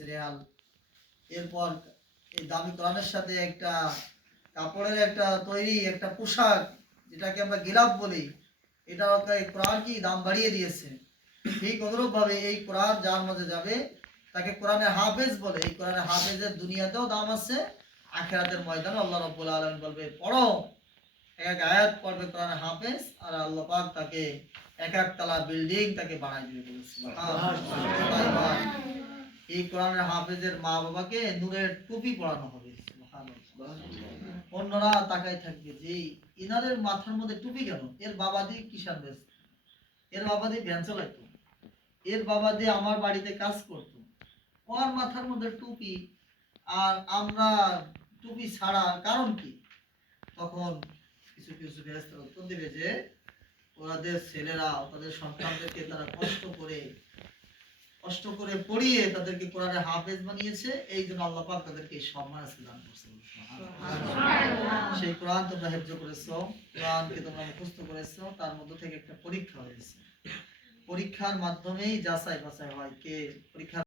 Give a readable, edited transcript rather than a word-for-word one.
দিয়েছে রেয়াল। এরপর এই দামি কোরআনের সাথে একটা কাপড়ের একটা তৈরি একটা পোশাক, যেটাকে আমরা গিলাফ বলি, এটা কোরআন কি দাম বাড়িয়ে দিয়েছে। ঠিক অনুরূপ ভাবে এই কোরআন যার মাঝে যাবে তাকে কোরআনের হাফেজ বলে। এই কোরআনের হাফেজের দুনিয়াতেও দাম আছে, আখিরাতের ময়দানে আল্লাহ রাব্বুল আলামিন বলবে পড়ো, এক আয়াত পড়বে কোরআনের হাফেজ, আর আল্লাহ পাক তাকে এক একতলা বিল্ডিং তাকে বানাই দিবে। সুবহানাল্লাহ। এই কোরআনের হাফেজের মা বাবাকে নূরের টুপি পরানো হবে। সুবহানাল্লাহ। অন্যরা তাকাই থাকবে যে ইনাদের মাথার মধ্যে টুপি কেন? এর বাবা দিয়ে কিষান বেচত, এর বাবা দিয়ে ভ্যান চালাইতো, এর বাবা দিয়ে আমার বাড়িতে কাজ করতো, ওর মাথার মধ্যে টুপি, আর আমরা টুপি ছাড়া কারণ কি? তখন কিছু কিছু ফেরেশতারা উত্তর দিবে যে ওদের ছেলেরা তাদের সন্তানদেরকে তারা কষ্ট করে পড়িয়ে তাদেরকে কোরআনের হাফেজ বানিয়েছে, এই জন্য আল্লাহ পাক তাদেরকে এই সম্মান আজকে দান করছেন। সেই কোরআন তোমরা হেফজ করেছো, কোরআনকে তোমরা মুখস্থ করেছো, তার মধ্য থেকে একটা পরীক্ষা হয়েছে। পরীক্ষার মাধ্যমেই যাচাই বাছাই হয় কে পরীক্ষা